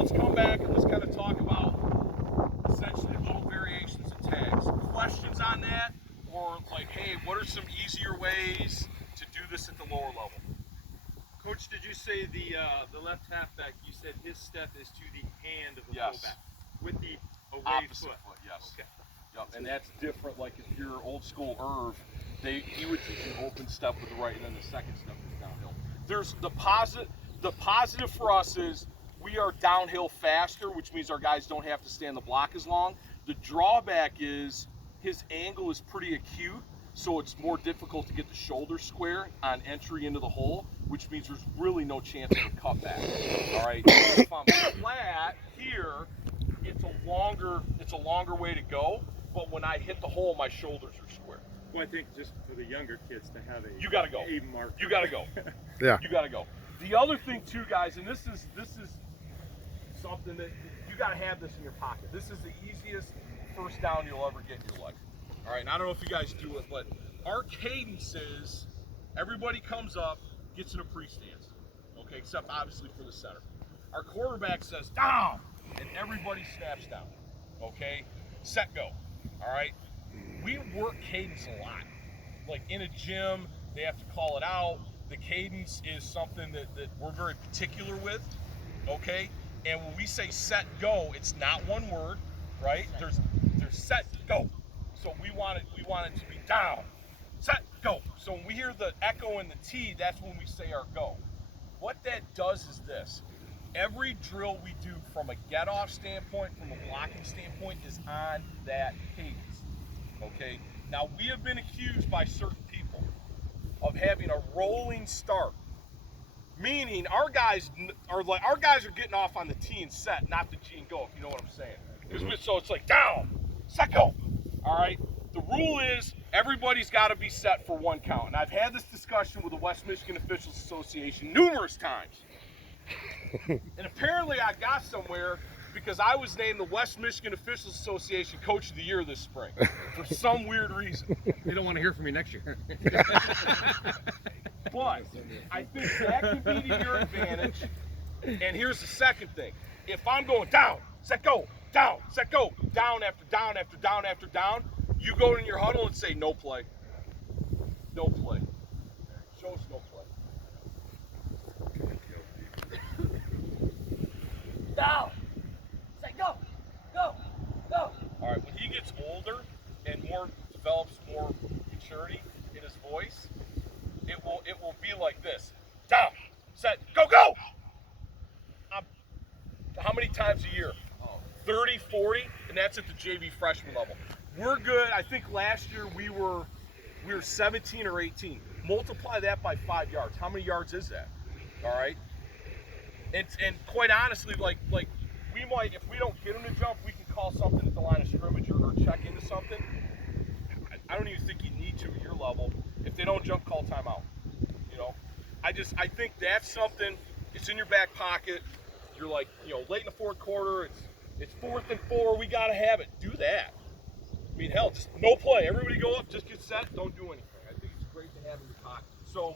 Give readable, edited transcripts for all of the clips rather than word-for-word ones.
let's come back and let's kind of talk about essentially little variations of tags. Questions on that? Or like, hey, what are some easier ways to do this at the lower level? Coach, did you say the left halfback, you said his step is to the hand of the Yes. fullback with the away Opposite foot? foot, yes. Okay. Yep. And that's different. Like if you're old school Irv, he would teach an open step with the right, and then the second step is downhill. There's the positive. The positive for us is we are downhill faster, which means our guys don't have to stay in the block as long. The drawback is his angle is pretty acute, so it's more difficult to get the shoulder square on entry into the hole, which means there's really no chance of a cutback. All right. If I'm flat here, it's a longer way to go. But when I hit the hole, my shoulders are square. Well, I think just for the younger kids to have You gotta go. a mark. You gotta go. Yeah. You gotta go. The other thing too, guys, and this is something that you gotta have this in your pocket. This is the easiest first down you'll ever get in your life. All right, and I don't know if you guys do it, but our cadence is everybody comes up, gets in a pre-stance, okay, except obviously for the center. Our quarterback says down, and everybody snaps down, okay? Set, go, all right? We work cadence a lot. Like in a gym, they have to call it out. The cadence is something that we're very particular with, okay? And when we say set, go, it's not one word, right? There's set, go. So we want it to be down, set, go. So when we hear the echo and the T, that's when we say our go. What that does is this. Every drill we do from a get-off standpoint, from a blocking standpoint, is on that cadence, okay? Now, we have been accused by certain people of having a rolling start, meaning our guys are getting off on the T and set, not the G and go, if you know what I'm saying. So it's like down, set, go. All right. The rule is everybody's got to be set for one count, and I've had this discussion with the West Michigan Officials Association numerous times. And apparently I got somewhere because I was named the West Michigan Officials Association Coach of the Year this spring for some weird reason. You don't want to hear from me next year. But I think that could be to your advantage. And here's the second thing. If I'm going down, set, go, down, set, go, down after down after down after down, you go in your huddle and say no play. No play. Show us no play. Down. Say go. Go. Go. All right, when he gets older and develops more maturity in his voice, it will be like this. Down, set, go, go! How many times a year? 30, 40, and that's at the JV freshman level. We're good. I think last year we were 17 or 18. Multiply that by 5 yards. How many yards is that? All right? And quite honestly, like we might, if we don't get them to jump, we can call something at the line of scrimmage or check into something. I don't even think you need to at your level. If they don't jump, call timeout. You know, I think that's something. It's in your back pocket. You're like, late in the fourth quarter. It's 4th and 4. We gotta have it. Do that. I mean, hell, just no play. Everybody go up. Just get set. Don't do anything. I think it's great to have in your pocket. So,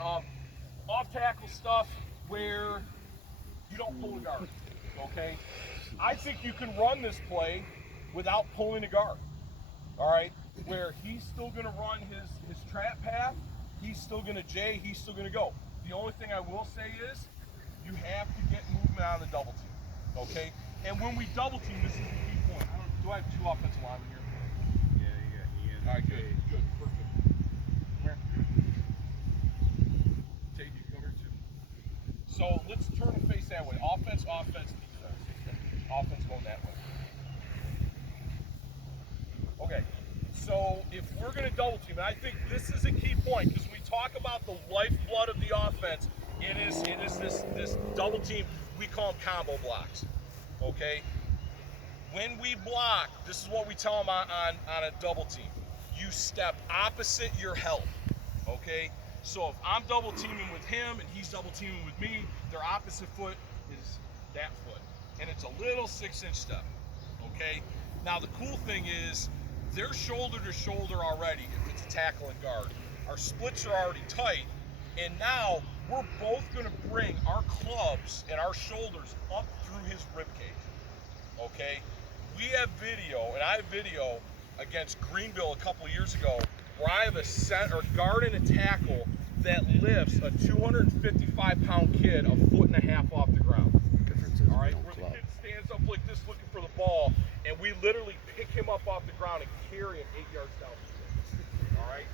off tackle stuff where you don't pull a guard. Okay. I think you can run this play without pulling a guard. All right, where he's still going to run his trap path, he's still going to J, he's still going to go. The only thing I will say is you have to get movement on the double team, okay? And when we double team, this is the key point. Do I have 2 offensive linemen here? Yeah, you got Ian. All right, good, perfect. Where? Tate, you cover too. So let's turn and face that way. Offense, defense. Offense going that way. Okay, so if we're going to double team, and I think this is a key point because we talk about the lifeblood of the offense. It is this double team. We call them combo blocks. Okay, when we block, this is what we tell them on a double team. You step opposite your help. Okay, so if I'm double teaming with him and he's double teaming with me, their opposite foot is that foot, and it's a little 6-inch step. Okay, now the cool thing is they're shoulder to shoulder already if it's a tackle and guard. Our splits are already tight, and now we're both going to bring our clubs and our shoulders up through his rib cage. Okay? We have video, and I have video against Greenville a couple of years ago where I have a guard and a tackle that lifts a 255-pound kid a foot and a half off the ground. All right, where the kid stands up like this looking for the ball, and we literally pick him up off the ground and carry him 8 yards down the field. All right?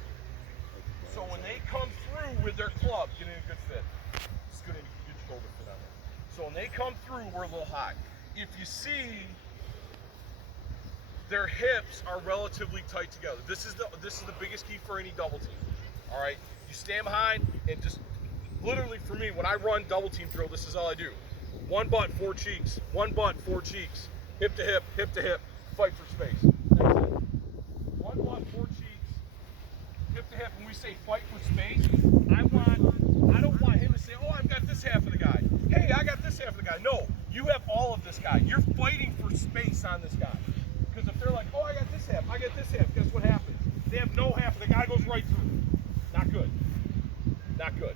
So when they come through with their club, get in a good fit. It's good shoulder fit on there. So when they come through, we're a little high. If you see, their hips are relatively tight together. This is the biggest key for any double team. All right? You stand behind and just literally for me, when I run double team drill, this is all I do. One butt, four cheeks. One butt, four cheeks. Hip to hip, fight for space. That's it. One butt, four cheeks, hip to hip. When we say fight for space, I don't want him to say, oh, I've got this half of the guy. Hey, I got this half of the guy. No, you have all of this guy. You're fighting for space on this guy. Because if they're like, oh, I got this half, guess what happens? They have no half, and the guy goes right through. Not good. Not good.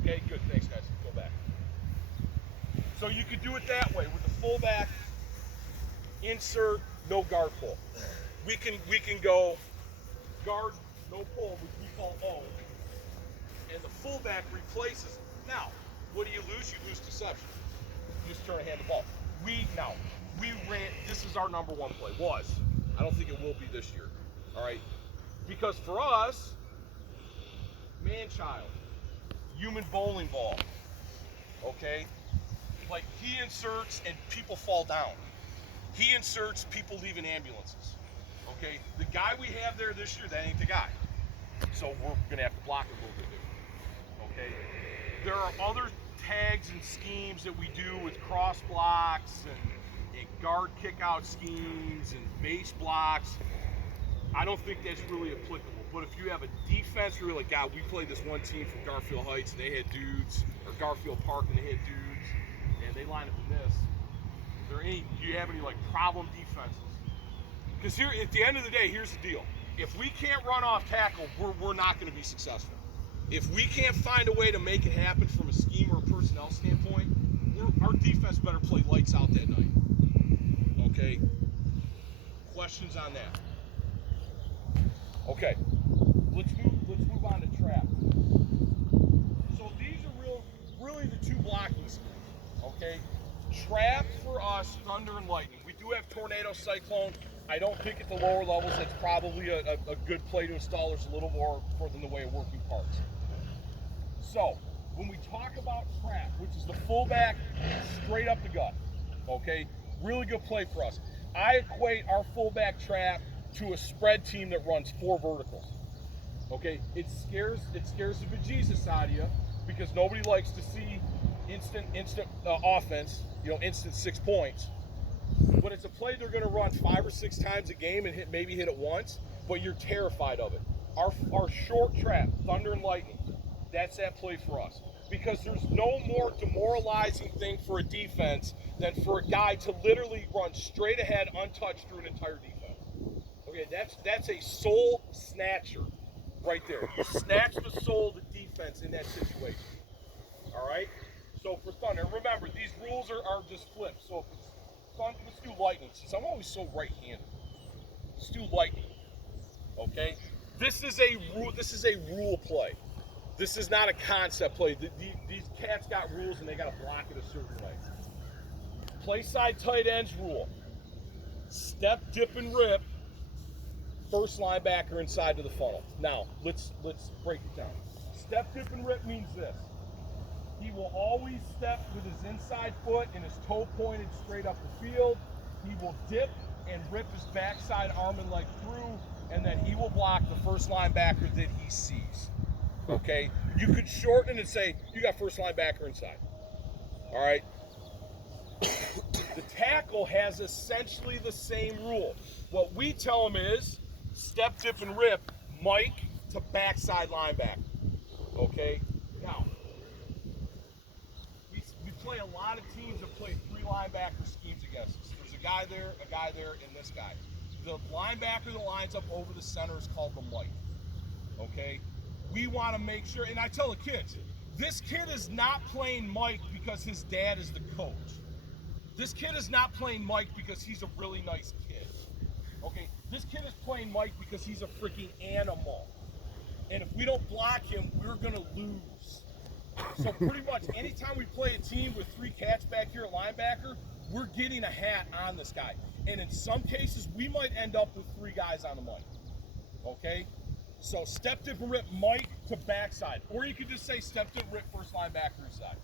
Okay, good. Thanks, guys. Go back. So you could do it that way with the fullback, insert, no guard pull. We can go guard, no pull, which we call O, and the fullback replaces it. Now, what do you lose? You lose deception. You just turn and hand the ball. We ran, this is our number one play, was. I don't think it will be this year, all right? Because for us, man-child, human bowling ball, okay? Like he inserts and people fall down. He inserts, people leave in ambulances, okay? The guy we have there this year, that ain't the guy. So we're gonna have to block it a little bit there, okay? There are other tags and schemes that we do with cross blocks and guard kick-out schemes and base blocks. I don't think that's really applicable. But if you have a defense where you're like, God, we played this one team from Garfield Heights and they had dudes, or Garfield Park and they had dudes, and they line up in this. Do you have any like problem defenses? Because here, at the end of the day, here's the deal. If we can't run off tackle, we're not going to be successful. If we can't find a way to make it happen from a scheme or a personnel standpoint, our defense better play lights out that night. Okay? Questions on that? Okay. Let's move on to trap. So these are really the two blocking schemes. Okay? Trap for us, thunder and lightning. We do have tornado, cyclone. I don't think at the lower levels that's probably a good play to install. There's a little more in the way of working parts. So when we talk about trap, which is the fullback straight up the gut, okay? Really good play for us. I equate our fullback trap to a spread team that runs 4 verticals. Okay, it scares the bejesus out of you because nobody likes to see instant offense, instant 6 points. But it's a play they're going to run 5 or 6 times a game and maybe hit it once, but you're terrified of it. Our short trap, thunder and lightning, that's that play for us. Because there's no more demoralizing thing for a defense than for a guy to literally run straight ahead, untouched through an entire defense. Okay, that's a soul snatcher right there. You snatch the soul of the defense in that situation. All right? So for thunder, remember, these rules are just flipped. So if it's thunder, let's do lightning. Since I'm always so right-handed. Let's do lightning. Okay? This is a rule play. This is not a concept play. These cats got rules and they got to block it a certain way. Play side tight ends rule. Step, dip, and rip. First linebacker inside to the funnel. Now, let's break it down. Step, dip, and rip means this. He will always step with his inside foot and his toe pointed straight up the field. He will dip and rip his backside arm and leg through, and then he will block the first linebacker that he sees. Okay? You could shorten it and say, you got first linebacker inside. All right? The tackle has essentially the same rule. What we tell him is, step, dip, and rip, Mike to backside linebacker. Okay? Now, we play a lot of teams that play 3 linebacker schemes against us. There's a guy there, and this guy. The linebacker that lines up over the center is called the Mike. Okay? We want to make sure, and I tell the kids, This kid is not playing Mike because his dad is the coach. This kid is not playing Mike because he's a really nice kid. Okay? This kid is playing Mike because he's a freaking animal. And if we don't block him, we're going to lose. So pretty much anytime we play a team with 3 cats back here at linebacker, we're getting a hat on this guy. And in some cases, we might end up with 3 guys on the Mike. Okay? So step, dip, and rip Mike to backside. Or you could just say step, dip, rip first linebacker inside.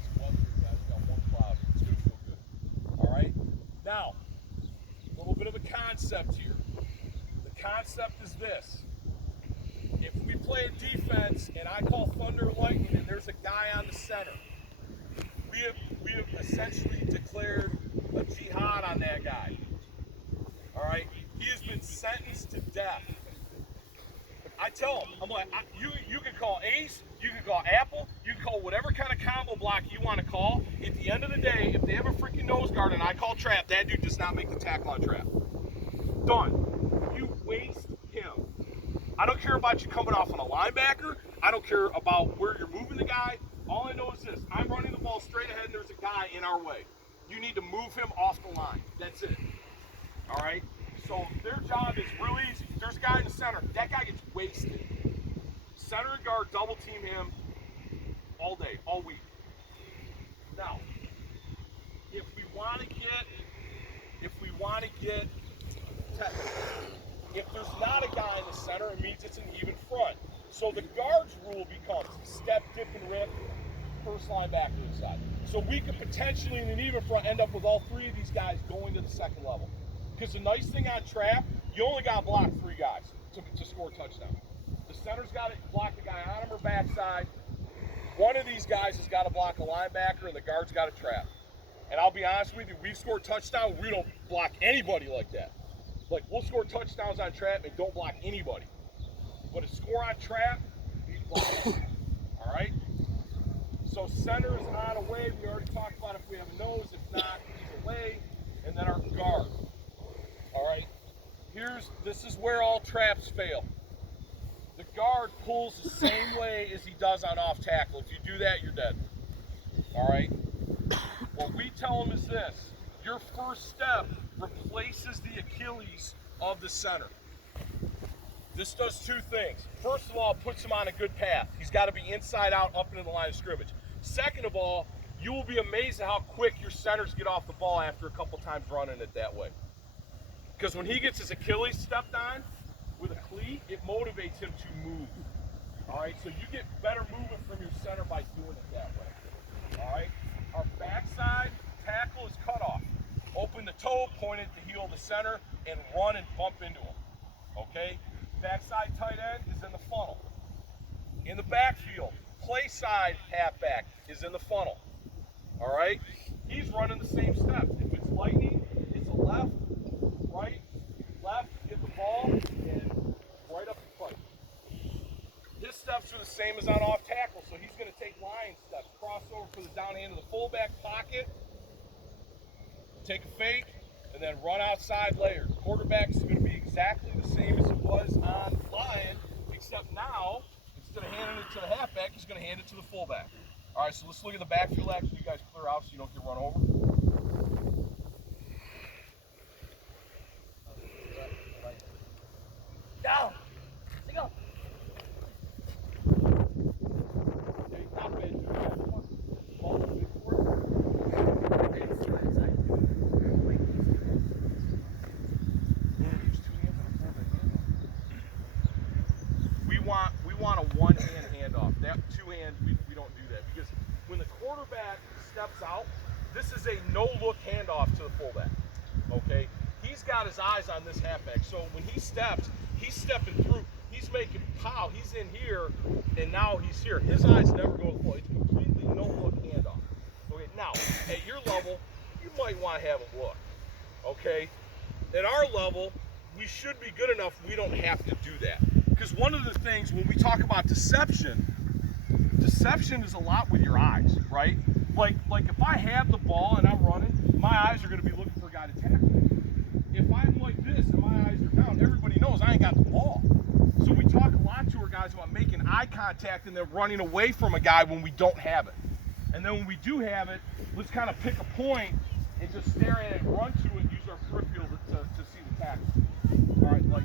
It's weather, you guys got one cloud. It's going to feel good. All right? Now, a little bit of a concept here. The concept is this. If we play a defense and I call thunder and lightning and there's a guy on the center, we have essentially declared a jihad on that guy. All right? He has been sentenced to death. I tell him, I'm like, you can call ace, you can call apple, you can call whatever kind of combo block you want to call. At the end of the day, if they have a freaking nose guard and I call trap, that dude does not make the tackle on trap. Done. You waste him. I don't care about you coming off on a linebacker. I don't care about where you're moving the guy. All I know is this. I'm running the ball straight ahead and there's a guy in our way. You need to move him off the line. That's it. All right? So their job is really easy. There's a guy in the center. That guy gets wasted. Center and guard double team him all day, all week. Now, if we want to get technical, if there's not a guy in the center, it means it's an even front. So the guards rule becomes step, dip, and rip, first linebacker inside. So we could potentially, in an even front, end up with all 3 of these guys going to the second level. Because the nice thing on trap, you only got to block 3 guys to score a touchdown. The center's got to block the guy on him or backside. One of these guys has got to block a linebacker, and the guard's got to trap. And I'll be honest with you, we've scored touchdowns, we don't block anybody like that. Like, we'll score touchdowns on trap and don't block anybody. But a score on trap, we block. All right? So center is on away. We already talked about if we have a nose. If not, he's away. And then our guard. All right? This is where all traps fail. The guard pulls the same way as he does on off tackle. If you do that, you're dead. All right? What we tell him is this. Your first step replaces the Achilles of the center. This does 2 things. First of all, it puts him on a good path. He's got to be inside out, up into the line of scrimmage. Second of all, you will be amazed at how quick your centers get off the ball after a couple times running it that way. Because when he gets his Achilles stepped on with a cleat, it motivates him to move. All right, so you get better movement from your center by doing it that way. All right, our backside tackle is cut off. Open the toe, point at the heel of the center, and run and bump into him. Okay? Backside tight end is in the funnel. In the backfield, play side halfback is in the funnel. All right? He's running the same steps. If it's lightning, it's a left, right, left, get the ball, and right up the fight. His steps are the same as on off tackle, so he's going to take line steps, cross over for the down end of the fullback pocket, take a fake, and then run outside layered. Quarterback is going to be exactly the same as it was on Lion, except now, instead of handing it to the halfback, he's going to hand it to the fullback. All right, so let's look at the backfield action. You guys clear out so you don't get run over. Down. Let's go. Okay, not bad. Come on. Ball moving forward. We want a one-hand handoff. That two-hand, we don't do that because when the quarterback steps out, this is a no-look handoff to the fullback. Okay, he's got his eyes on this halfback. So when he steps, he's stepping through. He's making pow. He's in here, and now he's here. His eyes never go to the floor. It's completely no-look handoff. Okay, now at your level, you might want to have him look. Okay, at our level, we should be good enough. We don't have to do that. Because one of the things when we talk about deception is a lot with your eyes, right? Like if I have the ball and I'm running, my eyes are going to be looking for a guy to tackle me. If I'm like this and my eyes are down, everybody knows I ain't got the ball. So we talk a lot to our guys about making eye contact contact and then running away from a guy when we don't have it. And then when we do have it, let's kind of pick a point and just stare at it and run to it and use our peripheral to see the tackle. All right, like.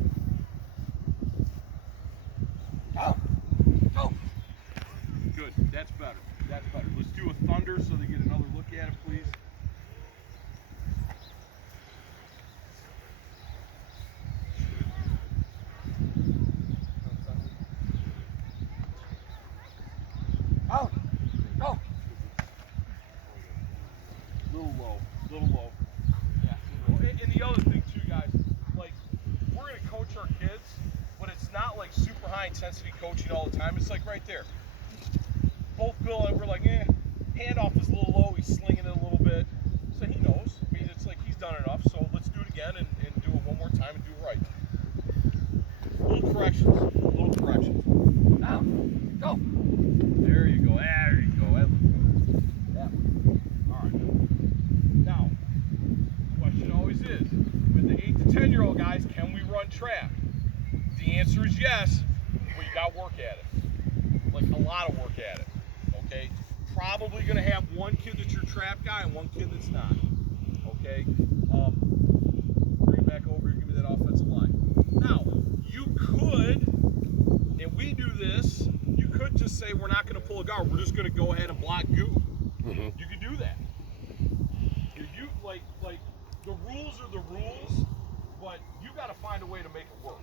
Go. Go. Good. That's better. That's better. Let's do a thunder so they get another look at it, please. Go. Go. Little low. Little low. Yeah. And the other thing too, guys, like we're gonna coach our kids, but it's not like super high intensity coaching all the time. It's like right there. Both Bill and we're like, handoff is a little low. He's slinging it a little bit, so he knows. I mean, it's like he's done enough. So let's do it again and do it one more time and do it right. Little corrections. Little corrections. Now. Go. There you go. There you go. That looks good. Yeah. All right. Now, the question always is, with the 8 to 10-year-old guys, can we run trap? The answer is yes, but you got to work at it. Like a lot of work at it. Okay? Probably going to have one kid that's your trap guy and one kid that's not. Okay? Bring it back over here. Give me that offensive line. Now, you could, and we do this, you could just say we're not going to pull a guard. We're just going to go ahead and block goo. Mm-hmm. You could do that. You like the rules are the rules, but you got to find a way to make it work.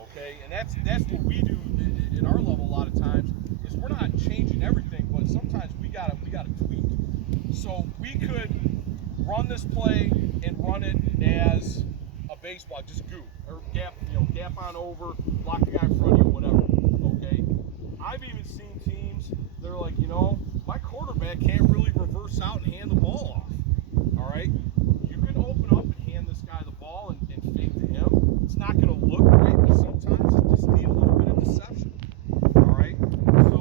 Okay, and that's what we do in our level a lot of times. Is we're not changing everything, but sometimes we gotta tweak. So we could run this play and run it as a base block, just goo or gap on over, block the guy in front of you, whatever. Okay, I've even seen teams that are like, my quarterback can't really reverse out and hand the ball off. All right, you can open up and hand this guy the ball and fake to him. It's not going to look great, but sometimes it just needs a little bit of deception. All right, so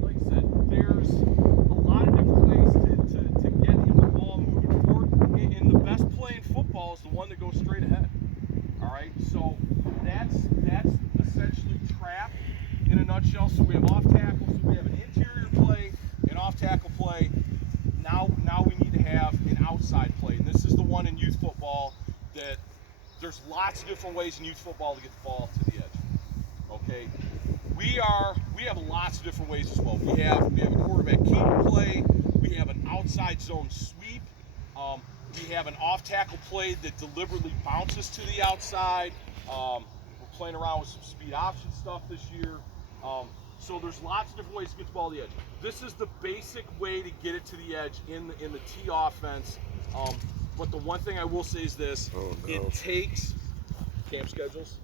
like I said, there's a lot of different ways to get him the ball moving forward. And the best play in football is the one that goes straight ahead. All right, so that's essentially trap in a nutshell. So we have off tackle, so we have an interior play, an off tackle play. Now we need to have an outside play, and this is the one in youth football that there's lots of different ways in youth football to get the ball to the edge. Okay, we have lots of different ways as well. We have a quarterback keep play. We have an outside zone sweep. We have an off tackle play that deliberately bounces to the outside. We're playing around with some speed option stuff this year. So there's lots of different ways to get the ball to the edge. This is the basic way to get it to the edge in the T offense. But the one thing I will say is this: it takes camp schedules.